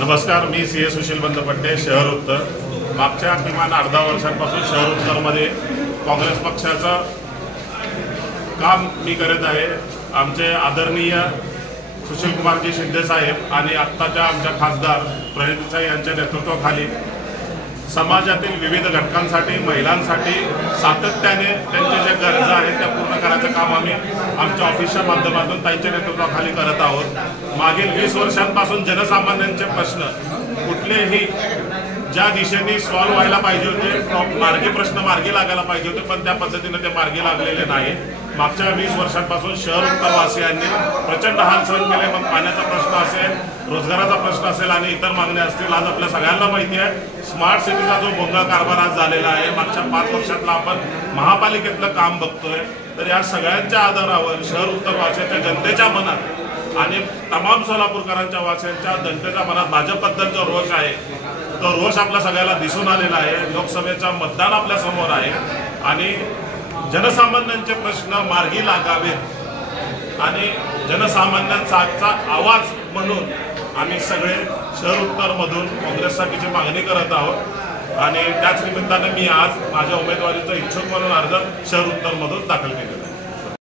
नमस्कार, मी सी ए सुशील बंदपट्टे, शहर उत्तर. मागच्या किमान अर्धा वर्षांपासून शहर उत्तरमध्ये काँग्रेस पक्षाचं काम मी करत आहे. आमचे आदरणीय सुशीलकुमारजी शिंदे साहेब आणि आत्ताच्या आमच्या खासदार प्रणितीताई यांच्या नेतृत्वाखाली समाजातील विविध घटकांसाठी, महिलांसाठी सातत्याने त्यांच्या ज्या गरजा आहेत त्या पूर्ण करायचं काम आम्ही आमच्या ऑफिसच्या माध्यमातून त्यांच्या नेतृत्वाखाली करत आहोत. मागील 20 वर्षांपासून जनसामान्यांचे प्रश्न कुठलेही ज्या दिशेने सॉल्व्ह व्हायला पाहिजे होते, मार्गी प्रश्न मार्गी लागायला पाहिजे होते, पण त्या पद्धतीने ते मार्गी लागलेले नाही. मागच्या 20 वर्षांपासून शहर उत्तरवासियांनी प्रचंड हाल सहन केले. मग पाण्याचा प्रश्न असेल, रोजगाराचा प्रश्न असेल आणि इतर मागण्या असतील. आज आपल्या सगळ्यांना माहिती आहे स्मार्ट सिटीचा जो भोंगा कारभार आज झालेला आहे, मागच्या 5 वर्षातला आपण महापालिकेतलं काम बघतोय. तर या सगळ्यांच्या आधारावर शहर उत्तरवासियांच्या जनतेच्या मनात आणि तमाम सोलापूरकरांच्या वासियांच्या जनतेच्या मनात भाजपबद्दलचा रोष आहे. तो रोष आपल्या सगळ्याला दिसून आलेला आहे. लोकसभेचं मतदान आपल्या समोर आहे आणि जनसामान्यांचे प्रश्न मार्गी लागावेत आणि जनसामान्यांचा आवाज म्हणून आम्ही सगळे शहर उत्तरमधून काँग्रेससाठीची मागणी करत आहोत आणि त्याच निमित्ताने मी आज माझ्या उमेदवारीचा इच्छुक म्हणून अर्ज शहर उत्तरमधून दाखल केलेला आहे.